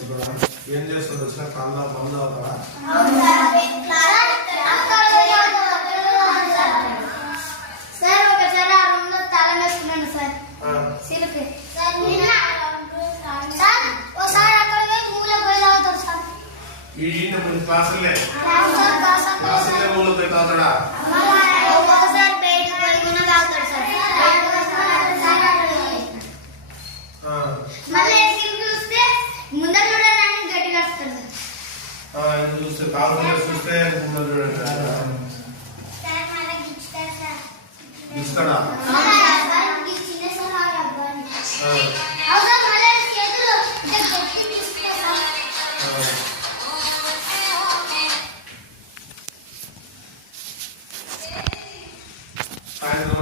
ఇప్పుడు ఏం చేస్తుంది వచ్చిన కాలంలో బంద్ అవుతారా మళ్ళీ ముందర చూడాలని గట్టిగా అరుస్తాడు ఆ ఇది చూస్తే కాల్తో చూస్తే ముందర చూడాలి సార్ మాట గిచ్చుతాడు గిచ్చుతాడా I don't know.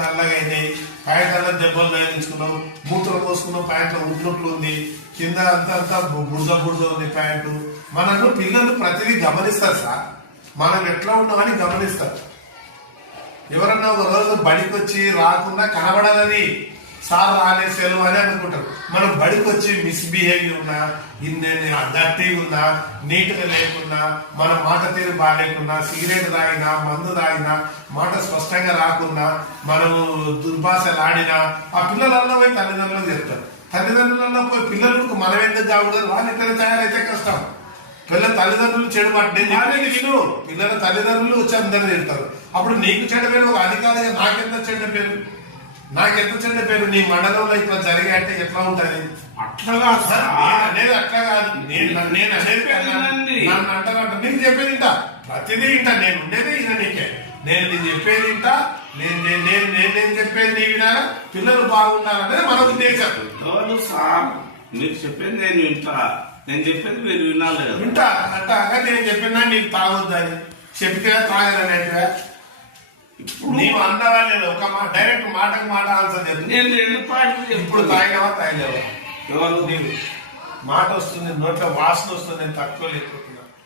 నల్లగైంది పాయింట్ దెబ్బలు తగిలించుకున్నాం మూతలు పోసుకున్నాం ప్యాంట్ లో ఉట్లుట్లు ఉంది కింద అంతా అంతా బుడ్జ బుడ్జ ఉంది ప్యాంటు మనకు పిల్లలు ప్రతిదీ గమనిస్తారు సార్ మనం ఎట్లా ఉన్నామని గమనిస్తారు ఎవరన్నా ఒకరోజు బడికి వచ్చి రాకుండా కనబడాలని సార్ రాలే సెలవు అని అనుకుంటారు మనం బడికి వచ్చి మిస్బిహేవియర్ ఉన్నా ఇన్ని డర్టీ ఉన్నా నీట్గా లేకున్నా మన మాట తీరు బాగాలేకున్నా సిగరెట్ తాగినా మందు తాగినా మాట స్పష్టంగా రాకున్నా మనం దుర్భాషలాడినా ఆ పిల్లలన్నా పోయి తల్లిదండ్రులు చేస్తారు తల్లిదండ్రులన్నా పోయి పిల్లలకు మనం ఎందుకు కావడం వాళ్ళిద్దరు తయారైతే కష్టం పిల్లల తల్లిదండ్రులు చెడుపడ్డాయి విను పిల్లల తల్లిదండ్రులు వచ్చి అందరు చెప్తారు అప్పుడు నీకు చెడ పేరు ఒక అధికారిగా నాకెంత చెడ్డ పేరు నాకు ఎంత పేరు నీ మండలంలో ఇట్లా జరిగే అంటే ఎట్లా ఉంటది అట్లా సార్ అనేది అట్లా కాదు నేను నేను అనేది నన్ను అంటారంట నేను చెప్పేది ఇంట ప్రతిదీ ఇంట నేను ఉండేది ఇంత నీకే నేను నేను చెప్పేది ఇంట నేను నేను నేను నేను చెప్పేది నీ వినా పిల్లలు బాగున్నారనేది మన ఉద్దేశం సార్ మీరు చెప్పేది నేను ఇంట నేను చెప్పేది మీరు వినాలి ఇంట అంటే నేను చెప్పినా నీకు తాగొద్దు అది చెప్తే తాగలేదు ఇప్పుడు ఒక మాట డైరెక్ట్ మాటకు మాట ఆల్సర్ నేను రెండు పాటలు మాట వస్తుంది నోట్లో వాసన వస్తుంది నేను తక్కువ లేకపోతున్నా